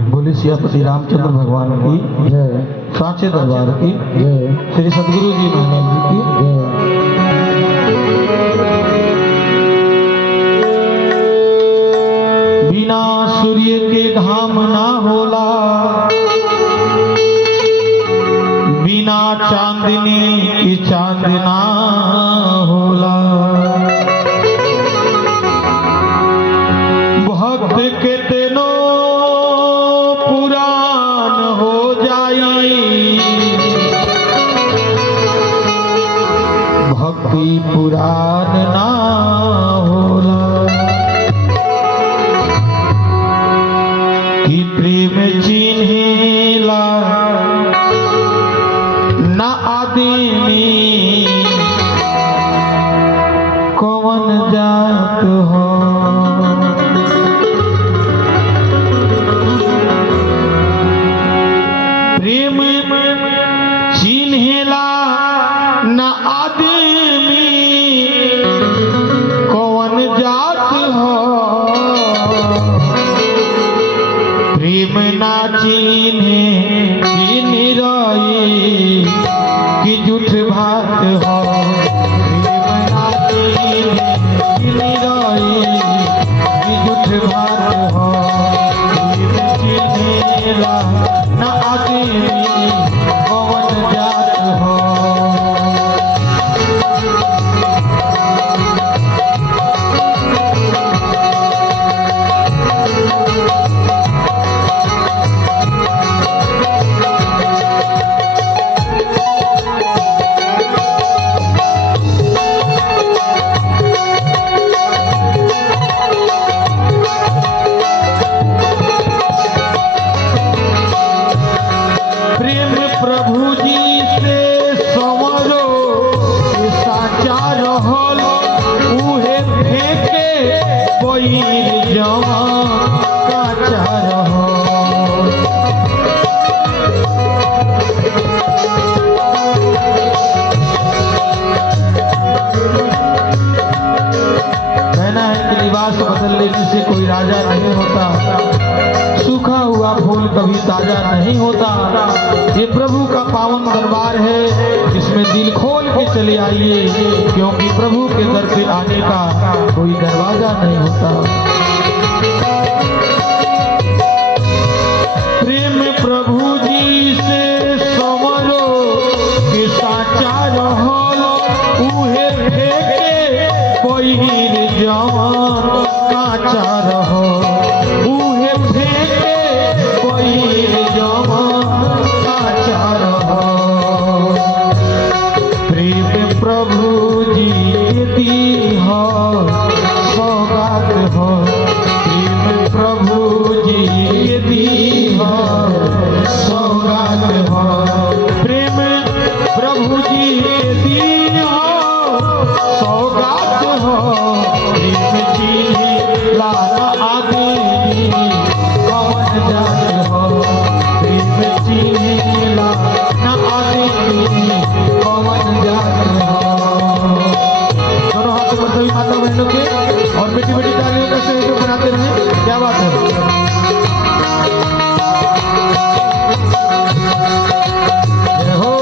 बोली सियापति रामचंद्र भगवान की जय। सांचे दरबार की जय। श्री सदगुरु जी महाराज जी की जय। बिना सूर्य के घाम ना होला, बिना चांदनी की चांद ना होला। भक्त के तेनो पुरान हो जाई, भक्ति पुरान ना होला। कि प्रेम चिन्हेला ना आदमी कौन जात हो। प्रेम चिन्हेला ना आदमी कौन जात हो। प्रेम ना चिन्हे कि निराई कि झूठ बात हो। प्रेम ना चिन्हे कि निराई कि झूठ बात हो। प्रेम चिन्हेला ना आदमी कौन जात हो। प्रेम प्रभु जी से संवरो साचा रहल, उहे फेंके पहिर जवा काचा रहल। कहना है कि लिबास बदल लेने से कोई राजा नहीं होता, सूखा हुआ फूल कभी ताजा नहीं होता। ये प्रभु का पावन दरबार है, इसमें दिल खोल के चले आइए, क्योंकि प्रभु के दर पे आने का कोई दरवाजा नहीं होता। प्रेम प्रभु जी से संवरो कि साचा रहल, उहे फेंके पहिर जवान काचा रहल। उहे फेंके पहिर जवान काचा रहल। प्रेम प्रभु जी दीह सौगात हो। प्रेम प्रभु जी दीह सौगात हो। प्रेम प्रभु जी दीह सौगात हो। प्रेम चिन्हेला ना आदमी कौन जात हो। प्रेम चिन्हेला ना आदमी कौन जात हो। दोनों हाथ ऊपर सभी माता बहनों के और बेटी बेटी तालियों का सहयोग बनाते रहे। क्या बात है। जय हो।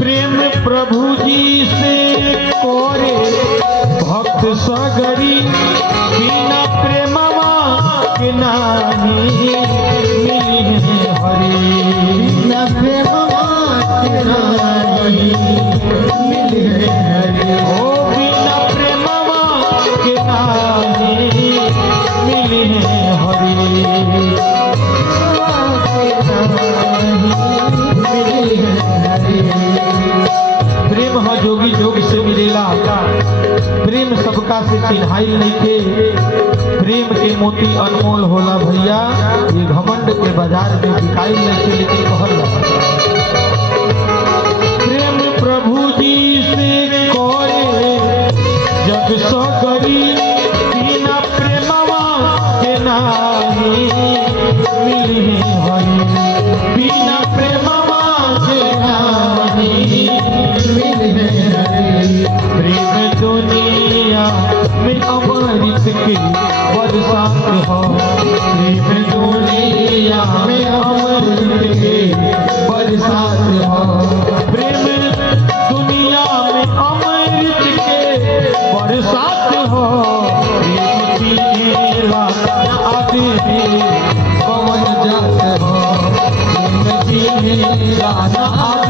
प्रेम प्रभु जी से कोरे भक्त सगरी, बिना प्रेमवा के नाही मिली है हरि। बिना प्रेमवा के नाही मिली है हरि। ओ बिना प्रेमवा के नाही मिली है हरि। प्रेम ह जोगी जोग से मिलेला, प्रेम सबका से चिन्हाइल नहीं थे। प्रेम के मोती अनमोल होला भैया, ये घमंड के बाजार में बिकाइल नहीं थे, लेकिन कहल प्रेम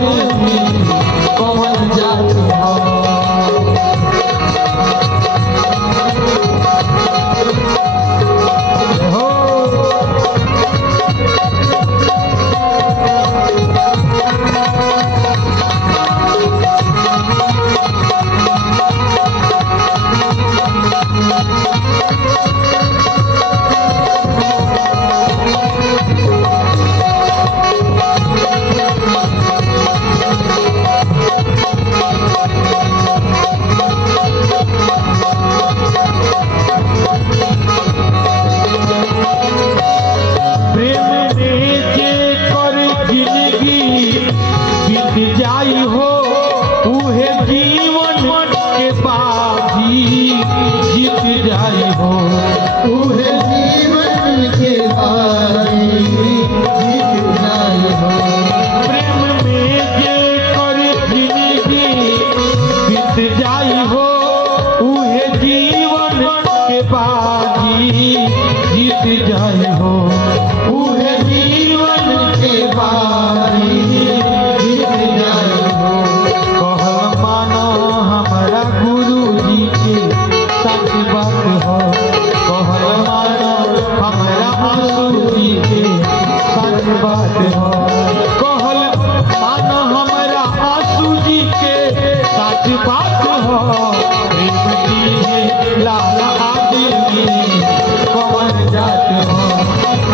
आदमी कौन जात हो। जाई हो उहे जीवन के बाजी जीत जाई हो उहे जीवन के बाजी जीत जाई हो। प्रेम में जे कर जिंदगी बीत जाई हो उहे जीवन के बाजी जीत जाई हो उहे जीवन के बाजी बात हो। कहल मानो हमरा आंसू जी के सच बात हो। प्रेम की है लाल आदमी कौन जात हो।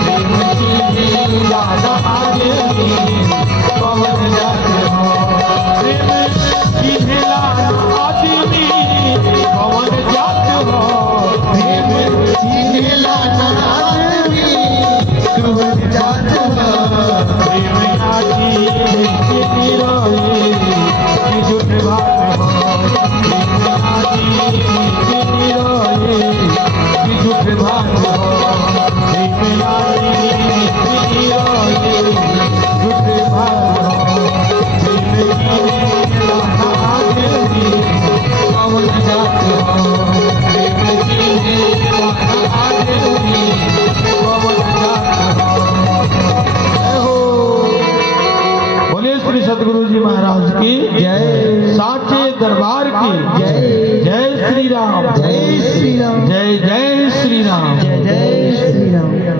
प्रेम की है लाल आदमी कौन जात हो। प्रेम की है लाल आदमी कौन जात हो। प्रेम की है लाल आदमी कौन जात हो। प्रेम आदि रोए कि झूठ बात हो। प्रेम आदि रोए कि झूठ बात हो। प्रेम आदि रोए झूठ बात हो। प्रेम की लाना आदमी कौन जात हो। प्रेम की लाना आदमी कौन जात हो। श्री सद्गुरु जी महाराज की जय। साचे दरबार की जय। जय श्री राम। जय श्री राम। जय जय श्री राम। जय जय श्री राम।